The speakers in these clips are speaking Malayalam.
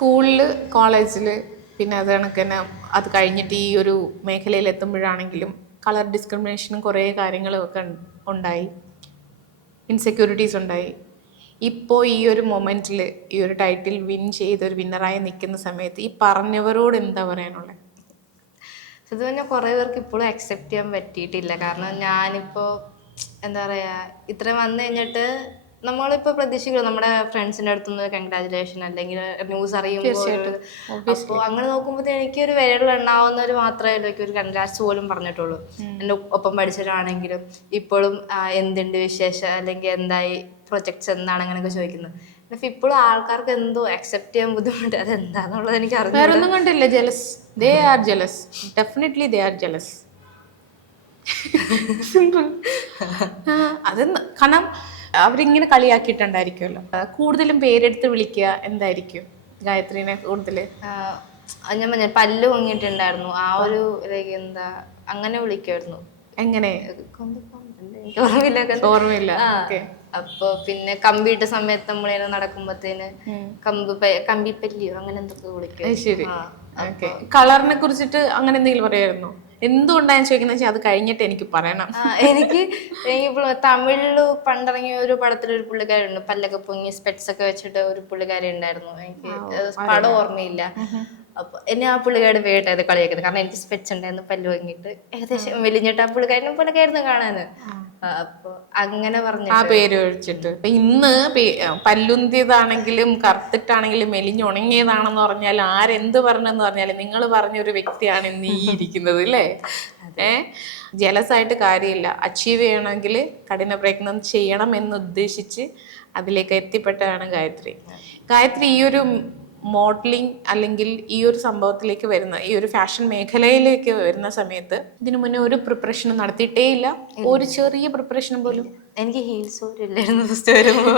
സ്കൂളിൽ, കോളേജിൽ, പിന്നെ അത് കണക്ക് തന്നെ അത് കഴിഞ്ഞിട്ട് ഈ ഒരു മേഖലയിൽ എത്തുമ്പോഴാണെങ്കിലും കളർ ഡിസ്ക്രിമിനേഷനും കുറേ കാര്യങ്ങളും ഒക്കെ ഉണ്ടായി, ഇൻസെക്യൂരിറ്റീസ് ഉണ്ടായി. ഇപ്പോൾ ഈ ഒരു മൊമെൻറ്റിൽ ഈ ഒരു ടൈറ്റിൽ വിൻ ചെയ്ത് ഒരു വിന്നറായി നിൽക്കുന്ന സമയത്ത് ഈ പറഞ്ഞവരോട് എന്താ പറയാനുള്ളത്? അത് പറഞ്ഞാൽ കുറേ പേർക്ക് ഇപ്പോഴും അക്സെപ്റ്റ് ചെയ്യാൻ പറ്റിയിട്ടില്ല. കാരണം ഞാനിപ്പോൾ എന്താ പറയുക, ഇത്രയും വന്നു കഴിഞ്ഞിട്ട് നമ്മളിപ്പോൾ പ്രതീക്ഷിക്കണം നമ്മുടെ ഫ്രണ്ട്സിൻ്റെ അടുത്തുനിന്ന് കൺഗ്രാജുലേഷൻ അല്ലെങ്കിൽ ന്യൂസ് അറിയുമ്പോൾ. അപ്പോൾ അങ്ങനെ നോക്കുമ്പോൾ എനിക്കൊരു വിരലെണ്ണാവുന്നവർ മാത്രമേ എനിക്കൊരു കൺഗ്രാറ്റ്സ് പോലും പറഞ്ഞിട്ടുള്ളൂ. എൻ്റെ ഒപ്പം പഠിച്ചവരാണെങ്കിലും ഇപ്പോഴും എന്തുണ്ട് വിശേഷം അല്ലെങ്കിൽ എന്തായി പ്രൊജക്ട്സ് എന്താണ് അങ്ങനെയൊക്കെ ചോദിക്കുന്നത്. പക്ഷെ ഇപ്പോഴും ആൾക്കാർക്ക് എന്തോ അക്സെപ്റ്റ് ചെയ്യാൻ ബുദ്ധിമുട്ട്. അതെന്താന്നുള്ളത് എനിക്ക് അറിയാം. വേറൊന്നും കണ്ടില്ല, jealous. They are jealous. Definitely they are jealous. അത് കാരണം അവരിങ്ങനെ കളിയാക്കിയിട്ടുണ്ടായിരിക്കുമല്ലോ. കൂടുതലും പേരെടുത്ത് വിളിക്കുക എന്തായിരിക്കും ഗായത്രീനെ കൂടുതൽ? ഞാൻ പറഞ്ഞ പല്ല് പൊങ്ങിയിട്ടുണ്ടായിരുന്നു, ആ ഒരു എന്താ അങ്ങനെ വിളിക്കുമായിരുന്നു. എങ്ങനെ? എനിക്ക് ഓർമ്മയില്ല. അപ്പൊ പിന്നെ കമ്പിയിട്ട സമയത്ത് നമ്മളിങ്ങനെ നടക്കുമ്പോഴത്തേന് കമ്പിപ്പല്ലിയോ അങ്ങനെ എന്തൊക്കെ വിളിക്കും. ശരി. കളറിനെ കുറിച്ചിട്ട് അങ്ങനെ എന്തെങ്കിലും പറയായിരുന്നു? എന്തുകൊണ്ടാണ് ചോദിക്കുന്നത് വെച്ചാൽ അത് കഴിഞ്ഞിട്ട് എനിക്ക് പറയണം. എനിക്കിപ്പോൾ തമിഴില് പണ്ടിറങ്ങിയ ഒരു പടത്തിലൊരു പുള്ളിക്കാരുണ്ട്, പല്ലൊക്കെ പൊങ്ങി സ്പെറ്റ്സ് ഒക്കെ വെച്ചിട്ട് ഒരു പുള്ളിക്കാരി ഉണ്ടായിരുന്നു. എനിക്ക് പടം ഓർമ്മയില്ല. അപ്പൊ എന്നെ ആ പുള്ളിക്കാരുടെ പേരിട്ടായത് കളിയാക്കുന്നത്. കാരണം എനിക്ക് സ്പെറ്റ്സ് ഉണ്ടായിരുന്നു, പല്ല് വാങ്ങിയിട്ട് ഏകദേശം വെലിഞ്ഞിട്ട് ആ പുള്ളിക്കാരനെ പോലെയൊക്കെയായിരുന്നു കാണാന്. അപ്പൊ അങ്ങനെ പറഞ്ഞു ആ പേര് ഒഴിച്ചിട്ട് ഇന്ന് പല്ലുന്തിയതാണെങ്കിലും കറുത്തിട്ടാണെങ്കിലും മെലിഞ്ഞുണങ്ങിയതാണെന്ന് പറഞ്ഞാൽ ആരെന്ത് പറഞ്ഞെന്ന് പറഞ്ഞാലും നിങ്ങൾ പറഞ്ഞൊരു വ്യക്തിയാണ് ഇന്ന് ഈ ഇരിക്കുന്നത് അല്ലേ? ജലസായിട്ട് കാര്യമില്ല. അച്ചീവ് ചെയ്യണമെങ്കിൽ കഠിന പ്രയത്നം ചെയ്യണം എന്നുദ്ദേശിച്ച് അതിലേക്ക് എത്തിപ്പെട്ടതാണ് ഗായത്രി. ഗായത്രി ഈ ഒരു മോഡലിംഗ് അല്ലെങ്കിൽ ഈ ഒരു സംഭവത്തിലേക്ക് വരുന്ന ഈ ഒരു ഫാഷൻ മേഖലയിലേക്ക് വരുന്ന സമയത്ത് ഇതിനു മുന്നേ ഒരു പ്രിപ്പറേഷനും നടത്തിയിട്ടേ ഇല്ല? ഒരു ചെറിയ പ്രിപ്പറേഷൻ പോലും? എനിക്ക് ഹീൽസ് പോലും ഇല്ലായിരുന്നു ഫസ്റ്റ് വരുമ്പോ.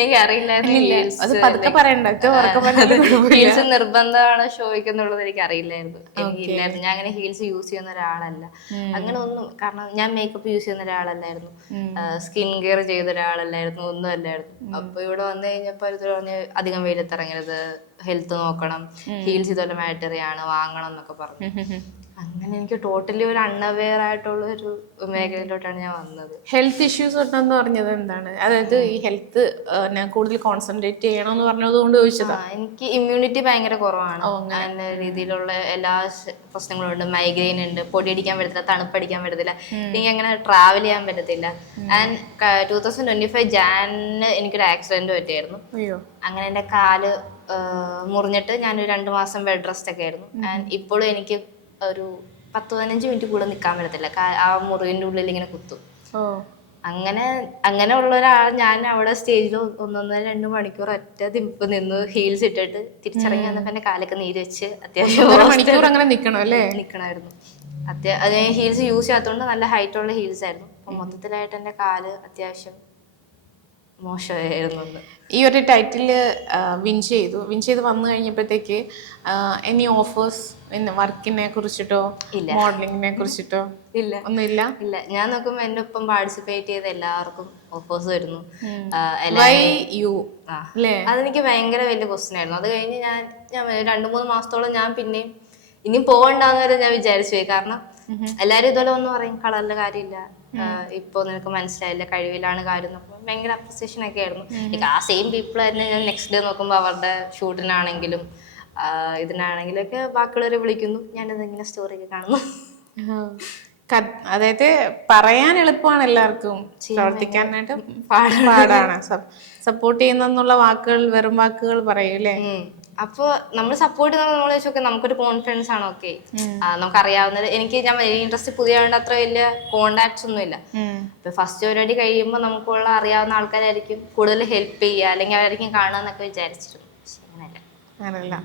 എനിക്ക് അറിയില്ലായിരുന്നു. അത് പതുക്കെ പറയണ്ട, ഹീൽസ് നിർബന്ധമാണ് ഷോയ്ക്ക് എന്നുള്ളത് എനിക്ക് അറിയില്ലായിരുന്നു. എനിക്കില്ലായിരുന്നു. ഞാൻ അങ്ങനെ ഹീൽസ് യൂസ് ചെയ്യുന്ന ഒരാളല്ല, അങ്ങനെ ഒന്നും. കാരണം ഞാൻ മേക്കപ്പ് യൂസ് ചെയ്യുന്ന ഒരാളല്ലായിരുന്നു, സ്കിൻ കെയർ ചെയ്ത ഒരാളല്ലായിരുന്നു, ഒന്നും അല്ലായിരുന്നു. അപ്പൊ ഇവിടെ വന്നു കഴിഞ്ഞപ്പോ ഇത് പറഞ്ഞ് അധികം വെയിലത്തിറങ്ങരുത്, ഹെൽത്ത് നോക്കണം, ഹീൽസ് ഇതുപോലെ മാറ്ററി ആണ്, വാങ്ങണം എന്നൊക്കെ പറഞ്ഞു. അങ്ങനെ എനിക്ക് ടോട്ടലി ഒരു അൺഅവെയർ ആയിട്ടുള്ള ഒരു മേഖലയിലോട്ടാണ് ഞാൻ വന്നത്. ഹെൽത്ത് ഇഷ്യൂസ് ഉണ്ടെന്ന് പറഞ്ഞത് എന്താണ്? അതായത് ഈ ഹെൽത്ത് ഞാൻ കൂടുതൽ കോൺസെൻട്രേറ്റ് ചെയ്യണമെന്ന് പറഞ്ഞത് കൊണ്ട് ചോദിച്ചതാ. എനിക്ക് ഇമ്മ്യൂണിറ്റി ഭയങ്കര കുറവാണ്. അങ്ങനെ രീതിയിലുള്ള എല്ലാ പ്രശ്നങ്ങളും ഉണ്ട്. മൈഗ്രെയിൻ ഉണ്ട്, പൊടിയടിക്കാൻ പറ്റത്തില്ല, തണുപ്പടിക്കാൻ പറ്റത്തില്ല, എനിക്ക് അങ്ങനെ ട്രാവൽ ചെയ്യാൻ പറ്റത്തില്ല. ആൻഡ് 2025 ജാനിന് എനിക്കൊരു ആക്സിഡന്റ് പറ്റിയായിരുന്നു. അങ്ങനെ എൻ്റെ കാല് മുറിഞ്ഞിട്ട് ഞാനൊരു 2 മാസം ബെഡ് റെസ്റ്റ് ഒക്കെ ആയിരുന്നു. ആൻഡ് ഇപ്പോഴും എനിക്ക് ഒരു 10-15 മിനിറ്റ് കൂടെ നിൽക്കാൻ പറ്റത്തില്ല, ആ മുറിവിൻ്റെ ഉള്ളിൽ ഇങ്ങനെ കുത്തും. അങ്ങനെ ഉള്ള ഒരാൾ ഞാൻ അവിടെ സ്റ്റേജിൽ 1-1.5-2 മണിക്കൂർ ഒറ്റ തിപ്പ് നിന്ന് ഹീൽസ് ഇട്ടിട്ട് തിരിച്ചിറങ്ങി വന്നപ്പോൾ എൻ്റെ കാലൊക്കെ നീര് വെച്ച് അത്യാവശ്യം നിൽക്കണമായിരുന്നു. അത് ഹീൽസ് യൂസ് ചെയ്യാത്തതുകൊണ്ട് നല്ല ഹൈറ്റ് ഉള്ള ഹീൽസ് ആയിരുന്നു. അപ്പം മൊത്തത്തിലായിട്ട് എൻ്റെ കാല് അത്യാവശ്യം മോശമായിരുന്നു. ഈ ഒരു ടൈറ്റിൽ വിൻ ചെയ്ത് വന്നു കഴിഞ്ഞപ്പോഴത്തേക്ക് എനി ഓഫേഴ്സ് വർക്കിനെ കുറിച്ചിട്ടോ മോഡലിങ്ങിനെ കുറിച്ചിട്ടോ? ഇല്ല, ഒന്നുമില്ല. ഇല്ല, ഞാൻ നോക്കുമ്പോൾ എൻ്റെ ഒപ്പം പാർട്ടിസിപ്പേറ്റ് ചെയ്ത എല്ലാവർക്കും ഓഫേഴ്സ് വരുന്നു. അതെനിക്ക് ഭയങ്കര വലിയ ക്വസ്റ്റ്യൻ ആയിരുന്നു. അത് കഴിഞ്ഞ് ഞാൻ 2-3 മാസത്തോളം ഞാൻ പിന്നെയും ഇനിയും പോകണ്ടെന്ന് വരെ ഞാൻ വിചാരിച്ചു പോയി. കാരണം എല്ലാരും ഇതുപോലെ ഒന്ന് പറയും കളറിന്റെ കാര്യമില്ല, ഇപ്പൊ നിനക്ക് മനസ്സിലായില്ല, കഴിവിലാണ് കാര്യം നോക്കുമ്പോൾ ഭയങ്കര അപ്രിസിയേഷൻ ഒക്കെ ആയിരുന്നു. ആ സെയിം പീപ്പിൾ തന്നെ ഞാൻ നെക്സ്റ്റ് ഡേ നോക്കുമ്പോൾ അവരുടെ ഷൂട്ടിനാണെങ്കിലും ഇതിനാണെങ്കിലും ഒക്കെ ബാക്കിയുള്ളവരെ വിളിക്കുന്നു, ഞാനതിങ്ങനെ സ്റ്റോറിയൊക്കെ കാണുന്നു. അതായത് പറയാൻ എളുപ്പമാണ് എല്ലാവർക്കും, പ്രവർത്തിക്കാനായിട്ട് പാടാണ്. സപ്പോർട്ട് ചെയ്യുന്നുള്ള വാക്കുകൾ വെറും വാക്കുകൾ പറയൂലേ. അപ്പൊ നമ്മൾ സപ്പോർട്ട് ചെയ്യുന്നത് നമ്മൾ വെച്ചോക്കെ നമുക്കൊരു കോൺഫിഡൻസ് ആണ്. ഓക്കെ, നമുക്കറിയാവുന്നത്. ഞാൻ ഇൻട്രസ്റ്റ് പുതിയ അത്ര വലിയ കോണ്ടാക്ട്സ് ഒന്നും ഇല്ല. ഇപ്പൊ ഫസ്റ്റ് ഒരു അടി കഴിയുമ്പോൾ നമുക്കുള്ള അറിയാവുന്ന ആൾക്കാരായിരിക്കും കൂടുതൽ ഹെൽപ്പ് ചെയ്യുക, അല്ലെങ്കിൽ അവരായിരിക്കും കാണുക എന്നൊക്കെ വിചാരിച്ചിരുന്നു. അങ്ങനല്ല.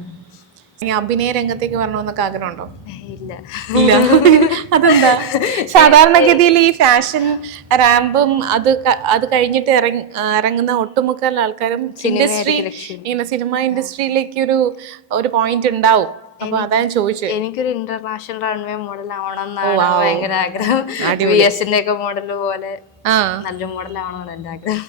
അഭിനയ രംഗത്തേക്ക് വരണമെന്നൊക്കെ ആഗ്രഹമുണ്ടോ? ഇല്ല. അതെന്താ? സാധാരണഗതിയിൽ ഈ ഫാഷൻ റാമ്പും അത് കഴിഞ്ഞിട്ട് ഇറങ്ങുന്ന ഒട്ടുമുക്കാൽ ആൾക്കാരും സിനിമ ഇൻഡസ്ട്രിയിലേക്ക് ഒരു പോയിന്റ് ഉണ്ടാവും. അപ്പൊ അതാണ് ചോദിച്ചത്. എനിക്കൊരു ഇന്റർനാഷണൽ റൺവേ മോഡൽ ആവണം എന്നാണ് ഭയങ്കര ആഗ്രഹം. VS ഒക്കെ മോഡൽ പോലെ നല്ലൊരു മോഡൽ ആവണമെന്നാണ് എൻ്റെ ആഗ്രഹം.